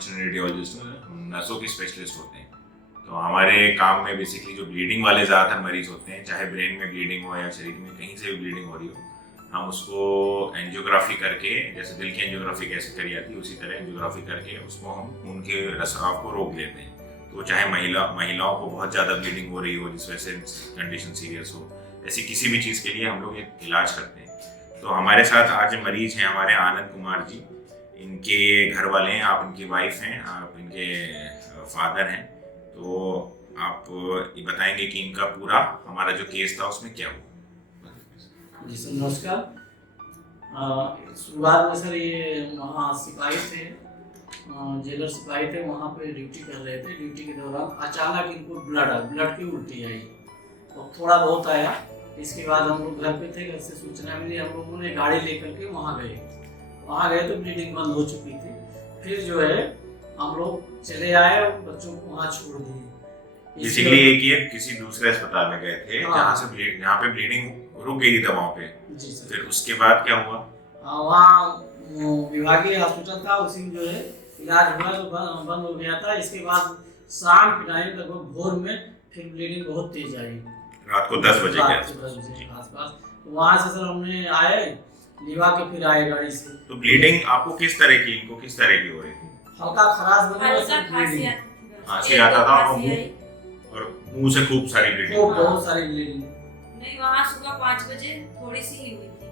Interventional radiologist, नसों के specialist होते हैं। तो हमारे काम में बेसिकली जो ब्लीडिंग वाले ज़्यादातर मरीज होते हैं, चाहे ब्रेन में ब्लीडिंग हो या शरीर में कहीं से भी ब्लीडिंग हो रही हो, हम उसको एंजियोग्राफी करके, जैसे दिल की एंजियोग्राफी कैसे करी जाती है उसी तरह एंजियोग्राफी करके उसको हम खून के रसाव को रोक लेते हैं। तो चाहे महिलाओं को बहुत ज़्यादा ब्लीडिंग हो रही हो जिस वजह से कंडीशन सीरियस हो, ऐसी किसी भी चीज़ के लिए हम लोग एक इलाज करते हैं। तो हमारे साथ आज मरीज हैं हमारे आनंद कुमार जी। इनके घर वाले हैं, आप इनकी वाइफ हैं, आप इनके फादर हैं। तो आप ये बताएंगे कि इनका पूरा हमारा जो केस था उसमें क्या हुआ। जी सर, नमस्कार। शुरुआत में सर ये वहाँ सिपाही थे, जेलर सिपाही थे, वहाँ पे ड्यूटी कर रहे थे। ड्यूटी के दौरान अचानक इनको ब्लड की उल्टी आई, तो थोड़ा बहुत आया। इसके बाद हम लोग घर पे थे, घर से सूचना मिली, हम लोगों ने गाड़ी लेकर के वहाँ गए तो ब्लीडिंग बंद हो चुकी थी। फिर जो है हम लोग चले आए और बच्चों को वहाँ छोड़ दिए। बेसिकली ये किसी दूसरे अस्पताल में गए थे जहाँ पे ब्लीडिंग रुक गई थी दवाओं पे। जी सर। फिर उसके बाद क्या हुआ? वहाँ विभागीय हॉस्पिटल था, उसी में जो है इलाज हुआ तो बंद हो गया था। इसके बाद शाम के टाइम लगभग भोर में फिर ब्लीडिंग बहुत तेज आई, रात को 10 बजे के आसपास। वहाँ से सर हमने आए, लीवा के फिर आए गाड़ी से। तो ब्लीडिंग आपको किस तरह की, इनको किस तरह की हो रही थी? हल्का खराश बना हुआ था, खांसी आता था और मुंह से खूब सारी ब्लीडिंग, बहुत सारी ब्लीडिंग। नहीं, वहाँ सुबह 5 बजे थोड़ी सी ही हुई थी,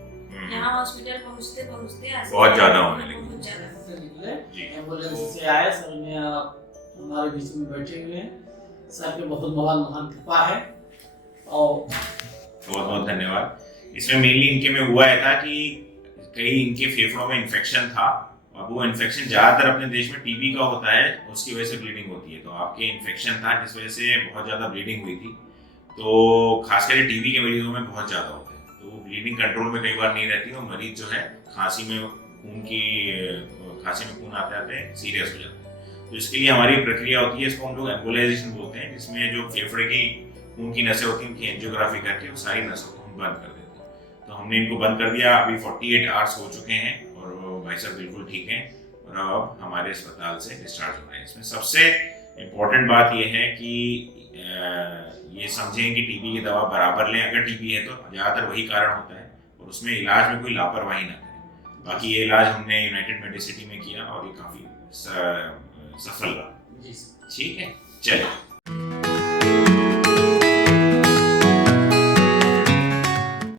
यहाँ हॉस्पिटल पहुँचते बहुत ज्यादा होने लगी। एम्बुलेंस से आए सर, ने हमारे बीच में बैठे हुए हैं। सर के बहुत महान कृपा है और बहुत बहुत धन्यवाद। इसमें मेनली इनके में हुआ है था कि कहीं इनके फेफड़ों में इन्फेक्शन था, और वो इन्फेक्शन ज्यादातर अपने देश में टीबी का होता है, उसकी वजह से ब्लीडिंग होती है। तो आपके इन्फेक्शन था जिस वजह से बहुत ज्यादा ब्लीडिंग हुई थी। तो खासकर टीबी के मरीजों में बहुत ज्यादा होता है, तो वो ब्लीडिंग कंट्रोल में कई बार नहीं रहती, और मरीज जो है खांसी में खून आते आते सीरियस हो जाते हैं। तो इसके लिए हमारी प्रक्रिया होती है, इसको हम लोग एम्बोलाइजेशन बोलते हैं, जिसमें जो फेफड़े की खून की नसें होती हैं उनकी एंजियोग्राफी करके वो सारी नसों को हम बंद कर देते हैं। तो हमने इनको बंद कर दिया। अभी 48 आवर्स हो चुके हैं और भाई साहब बिल्कुल ठीक हैं और अब हमारे अस्पताल से डिस्चार्ज हो रहे हैं। इसमें सबसे इम्पोर्टेंट बात यह है कि ये समझें कि टीबी की दवा बराबर लें। अगर टीबी है तो ज़्यादातर वही कारण होता है, और उसमें इलाज में कोई लापरवाही ना करें। बाकी ये इलाज हमने यूनाइटेड मेडिसिटी में किया और ये काफ़ी सफल रहा। ठीक है, चलिए।